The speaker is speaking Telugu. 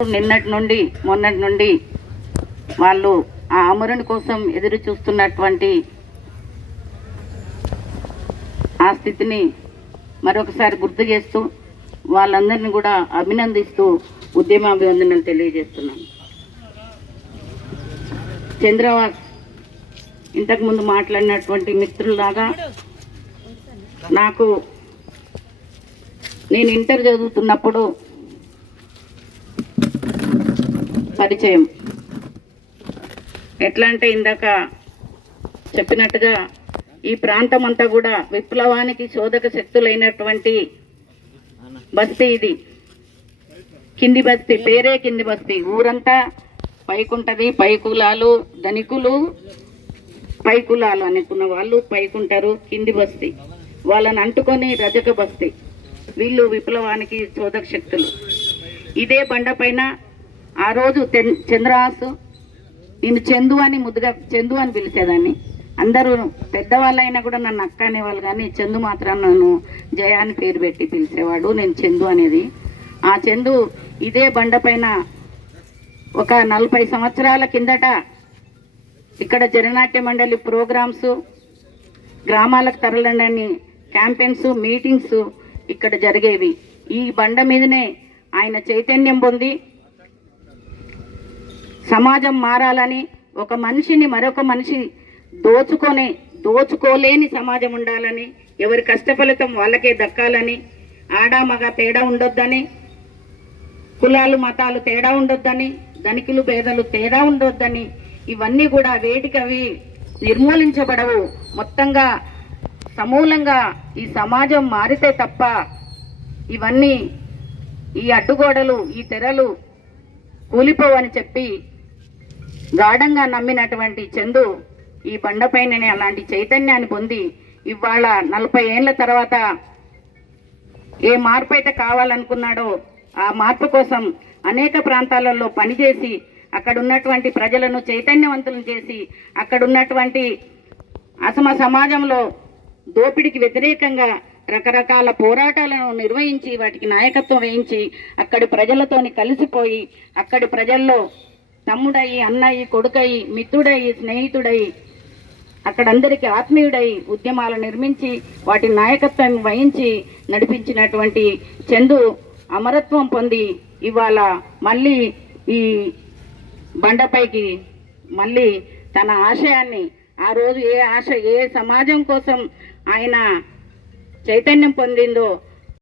నిన్నటి నుండి మొన్నటి నుండి వాళ్ళు ఆ అమరుని కోసం ఎదురు చూస్తున్నటువంటి ఆ స్థితిని మరొకసారి గుర్తు చేస్తూ వాళ్ళందరినీ కూడా అభినందిస్తూ ఉద్యమాభివందనలు తెలియజేస్తున్నాను. చంద్రవాస్ ఇంతకుముందు మాట్లాడినటువంటి మిత్రులాగా నాకు నేను ఇంటర్ చదువుతున్నప్పుడు పరిచయం. ఎట్లా అంటే ఇందాక చెప్పినట్టుగా ఈ ప్రాంతం అంతా కూడా విప్లవానికి శోధక శక్తులైనటువంటి బస్తీ ఇది. కింది బస్తీ పేరే కింది బస్తీ. ఊరంతా పైకుంటది పై కులాలు ధనికులు పై కులాలు అనుకున్న వాళ్ళు పైకుంటారు కింది బస్తీ. వాళ్ళని అంటుకొని రజక బస్తీ. వీళ్ళు విప్లవానికి శోధక శక్తులు. ఇదే బండ పైన ఆ రోజు చంద్రహాసు నేను చందు అని ముద్దుగా చందు అని పిలిచేదాన్ని. అందరూ పెద్దవాళ్ళైనా కూడా నన్ను అక్క అనేవాళ్ళు కానీ చందు మాత్రం నన్ను జయ అని పేరు పెట్టి పిలిచేవాడు. నేను చందు అనేది. ఆ చందు ఇదే బండపైన ఒక నలభై సంవత్సరాల కిందట ఇక్కడ జననాట్య మండలి ప్రోగ్రామ్స్ గ్రామాలకు తరలండి క్యాంపెయిన్స్ మీటింగ్స్ ఇక్కడ జరిగేవి. ఈ బండ మీదనే ఆయన చైతన్యం పొంది సమాజం మారాలని ఒక మనిషిని మరొక మనిషి దోచుకొని దోచుకోలేని సమాజం ఉండాలని ఎవరి కష్టఫలితం వాళ్ళకే దక్కాలని ఆడ మగ తేడా ఉండొద్దని కులాలు మతాలు తేడా ఉండొద్దని ధనికులు పేదలు తేడా ఉండొద్దని ఇవన్నీ కూడా వేటికవి నిర్మూలించబడవు. మొత్తంగా సమూలంగా ఈ సమాజం మారితే తప్ప ఇవన్నీ ఈ అడ్డుగోడలు ఈ తెరలు కూలిపోవని చెప్పి గాఢంగా నమ్మినటువంటి చందు ఈ బండపైననే అలాంటి చైతన్యాన్ని పొంది ఇవాళ నలభై ఏళ్ళ తర్వాత ఏ మార్పు అయితే కావాలనుకున్నాడో ఆ మార్పు కోసం అనేక ప్రాంతాలలో పనిచేసి అక్కడ ఉన్నటువంటి ప్రజలను చైతన్యవంతులను చేసి అక్కడ ఉన్నటువంటి అసమ సమాజంలో దోపిడికి వ్యతిరేకంగా రకరకాల పోరాటాలను నిర్వహించి వాటికి నాయకత్వం వహించి అక్కడి ప్రజలతోని కలిసిపోయి అక్కడి ప్రజల్లో తమ్ముడయి అన్నయ్యి కొడుకయి మిత్రుడయి స్నేహితుడయి అక్కడందరికీ ఆత్మీయుడై ఉద్యమాలు నిర్మించి వాటి నాయకత్వం వహించి నడిపించినటువంటి చందు అమరత్వం పొంది ఇవాళ మళ్ళీ ఈ బండపైకి మళ్ళీ తన ఆశయాన్ని ఆ రోజు ఏ ఆశ ఏ సమాజం కోసం ఆయన చైతన్యం పొందిందో